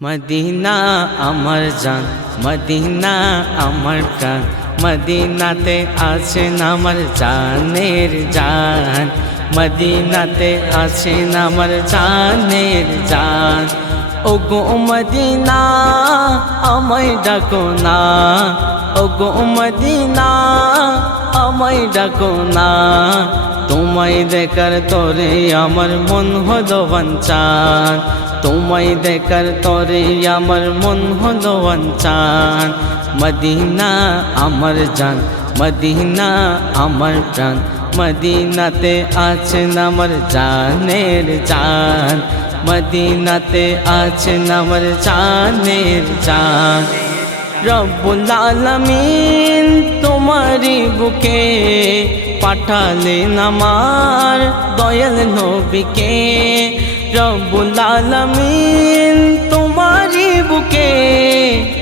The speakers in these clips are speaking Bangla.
মদিনা আমার জান, মদিনা আমার প্রাণ, মদিনাতে আছেন আমার জানের জান, মদিনাতে আছেন আমার জানের জান। ও গো মদিনা আমায় ডাকো না, ও গো মদিনা আমায় ডাকো না, তোমায় দেখার তরে আমার মন হলো বাঞ্ছান, তোমায় দেখার তরে আমার মন হলো বাঞ্ছান। মদিনা আমার জান, মদিনা আমার প্রাণ, মদিনাতে আছেন আমার জানের জান, মদিনাতে আছেন আমার জানের জান। রব্বুল আলামিন তোমারি বুকে পাঠালেন আমার দয়াল নবীকে, রব্বুল আলামিন তোমারি বুকে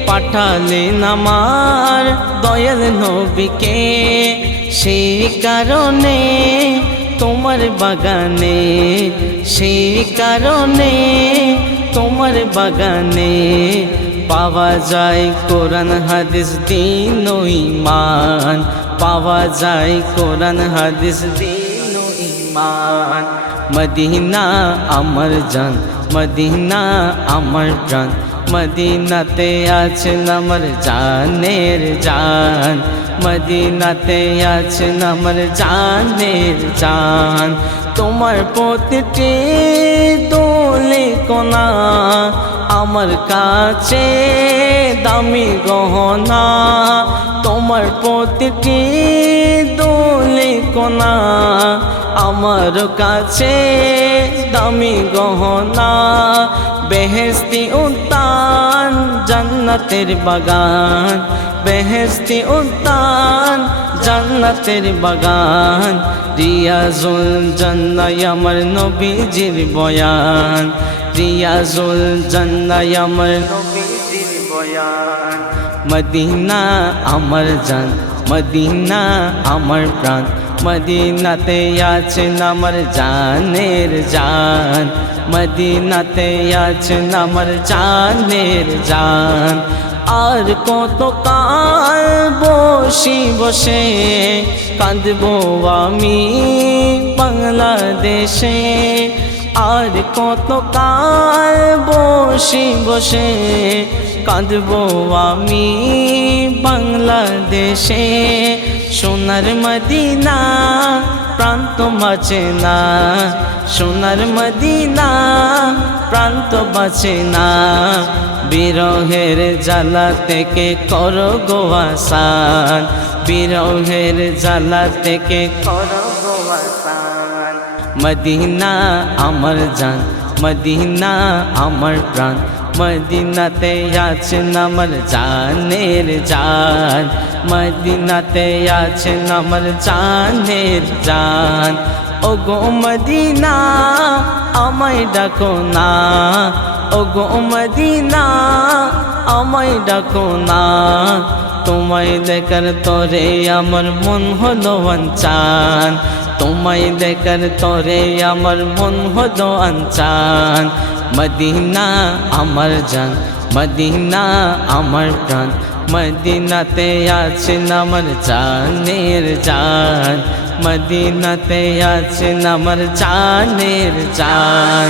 পাঠালেন আমার দয়াল নবীকে। সেই কারণে তোমার বাগানে, সেই কারণে তোমার বাগানে পাওয়া যায় কোরআন হাদিস দ্বীন ও ঈমান, পাওয়া যায় কোরআন হাদিস দ্বীন ও ঈমান। মদিনা আমার জান, মদিনা আমার প্রাণ, মদিনাতে আছেন আমার জানের জান, মদিনাতে আছেন আমার জানের জান। তোমার প্রতিটি দোলে কোনা আমার কাছে দামি গহনা, তোমার প্রতিটি দোলে কোনা আমার কাছে দামি গহনা। বেহেশতি উদ্যান জান্নাতের বাগান, বেহেশতি উদ্যান জান্নাতের বাগান, রিয়াজুল জান্নাহ আমার নবীজির বয়ান, রিয়াজুল জান্নাহ আমার নবীজির বয়ান। মদিনা আমার জান, মদিনা আমার প্রাণ, মদিনাতে আছেন আমার জানের জান, মদিনাতে আছেন আমার জানের জান। আর কত কাল বসি বসে কাঁদবো আমি বাংলাদেশে, আর কত কাল বসি বসে কাঁদবো আমি বাংলাদেশে। সোনার মদিনা প্রান্ত বাঁচে না, সোনার মদিনা প্রান্ত বাঁচে না, বিরহের জ্বালা থেকে করো গো আসান, বিরহের জ্বালা থেকে করো গো আসান। মদিনা আমার জান, মদিনা আমার প্রাণ, মদিনাতে আছেন আমার জানের জান, মদিনাতে আছেন আমার জানের জান। ও গো মদিনা আমায় ডাকো না, ও গো মদিনা আমায় ডাকো না, তোমায় দেখার তরে আমার মন হলো বাঞ্ছান, তোমায় দেখার তরে আমার মন হলো বাঞ্ছান। মদিনা আমার জান, মদিনা আমার প্রাণ, মদিনাতে আছেন আমার জানের জান, মদিনাতে আছেন আমার জানের জান।